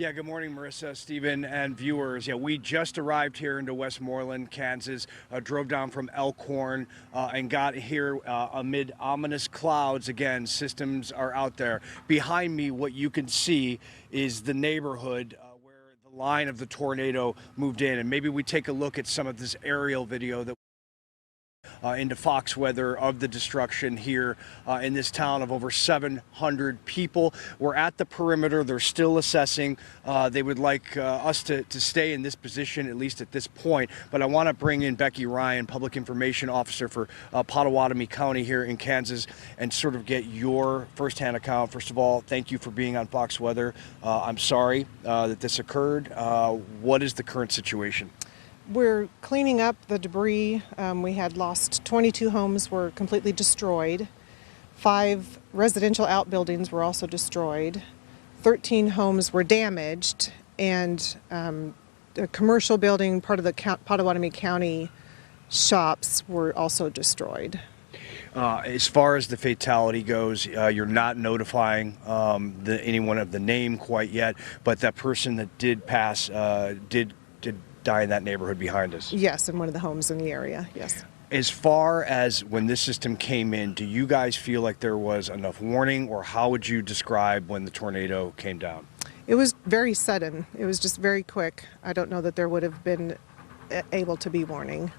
Yeah, good morning, Marissa, Stephen, and viewers. Yeah, we just arrived here into Westmoreland, Kansas, drove down from Elkhorn, and got here amid ominous clouds. Again, systems are out there. Behind me, what you can see is the neighborhood where the line of the tornado moved in. And maybe we take a look at some of this aerial video that into Fox weather of the destruction here in this town of over 700 people. We're at the perimeter. They're still assessing. They would like us to stay in this position, at least at this point. But I want to bring in Becky Ryan, Public Information Officer for Pottawatomie County here in Kansas, and sort of get your firsthand account. First of all, thank you for being on Fox Weather. I'm sorry that this occurred. What is the current situation? We're cleaning up the debris. We had lost 22 homes were completely destroyed. 5 residential outbuildings were also destroyed. 13 homes were damaged, and a commercial building, part of the Pottawatomie County shops, were also destroyed. As far as the fatality goes, you're not notifying anyone of the name quite yet, but that person that did pass did die in that neighborhood behind us. Yes, in one of the homes in the area, yes. As far as when this system came in, do you guys feel like there was enough warning, or how would you describe when the tornado came down? It was very sudden. It was just very quick. I don't know that there would have been able to be warning.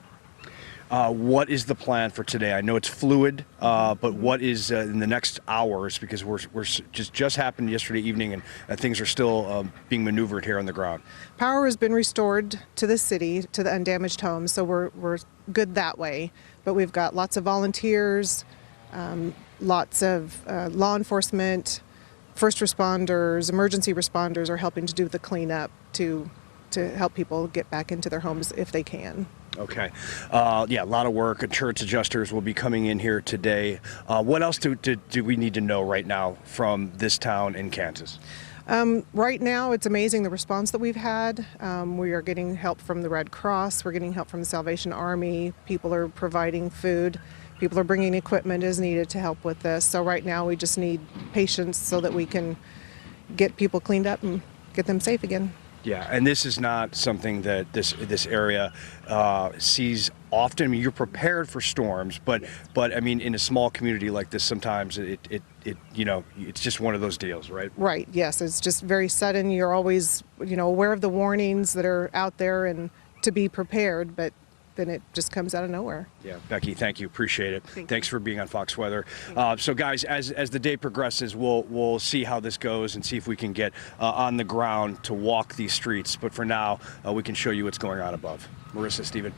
What is the plan for today? I know it's fluid, but what is in the next hours? Because we're just happened yesterday evening, and things are still being maneuvered here on the ground. Power has been restored to the city, to the undamaged homes, so we're good that way. But we've got lots of volunteers, lots of law enforcement, first responders, emergency responders are helping to do the cleanup to help people get back into their homes if they can. Okay. Yeah, a lot of work. Insurance adjusters will be coming in here today. What else do we need to know right now from this town in Kansas? Right now, it's amazing the response that we've had. We are getting help from the Red Cross. We're getting help from the Salvation Army. People are providing food. People are bringing equipment as needed to help with this. So right now, we just need patience so that we can get people cleaned up and get them safe again. Yeah, and this is not something that this area sees often. I mean, you're prepared for storms, but I mean, in a small community like this, sometimes it it's just one of those deals, right? Right. Yes, it's just very sudden. You're always aware of the warnings that are out there and to be prepared, but then it just comes out of nowhere. Yeah, Becky, thank you. Appreciate it. Thanks for being on Fox Weather. So, guys, as the day progresses, we'll see how this goes and see if we can get on the ground to walk these streets. But for now, we can show you what's going on above. Marissa, Stephen.